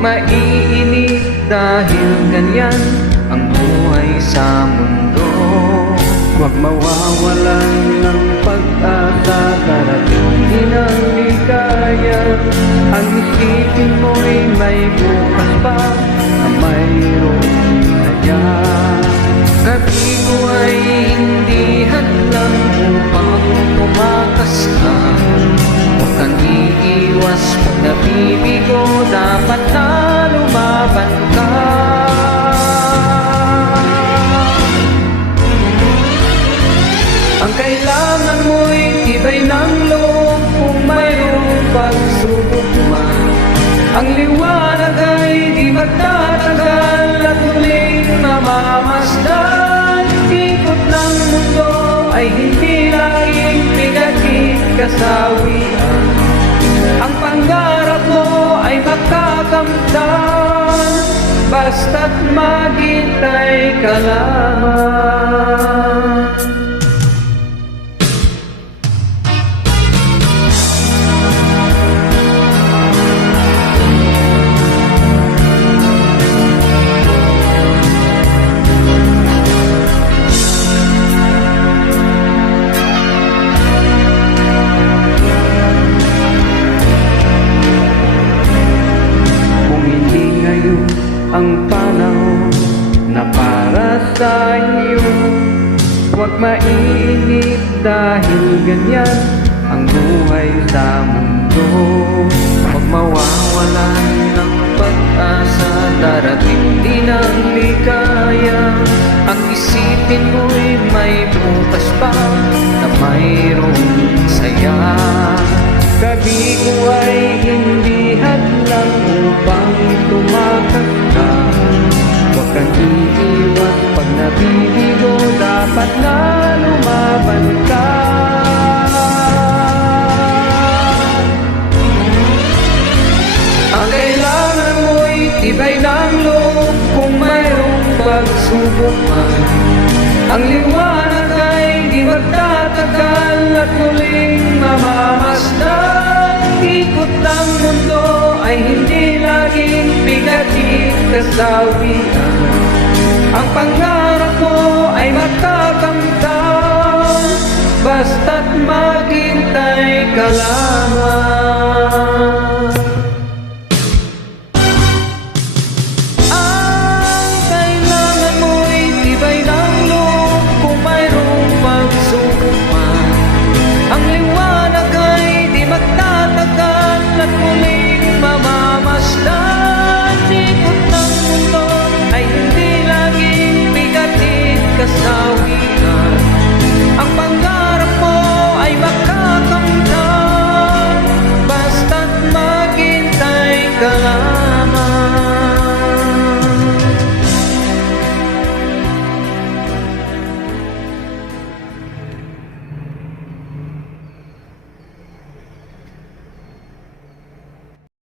maiinip dahil ganyan ang buhay sa mundo. Huwag mawawalan ng pag-asa Darating din ang Ang isipin mo'y may bukas pa Na mayroong kaya Gabi ko ay pag nabibigo Dapat na lumaban ka. Ang kailangan mo'y tibay ng loob Kung mayroong pagsubok man Ang liwanag ay di magtatagal At muling mamamasdan. Ikot ng mundo ay hindi laging pinagkit kasawian Ang ay makakamtan Basta't maghintay ka lamang panahon Na para sa iyo Huwag maiinip dahil ganyan Ang buhay sa mundo. Huwag mawawalan ng pag-asa Darating din ang ligaya. Ang isipin mo'y may bukas pa Na mayroong saya. Gabi ko ay hindi hadlang upang tumakas ka kang iiwas pag nabibigo Dapat na lumaban ka. Ang kailangan mo'y tibay ng loob Kung mayroong pagsubok man. Ang liwanag ay di magtatagal At muling mamamasdan kasawian Ang pangarap mo ay matatamtam Basta't maghintay ka lamang. Ang liwanag ay di magtatagal at muling mamamasdan. nasawian Ang pangarap mo ay makakamtan Basta't maghintay ka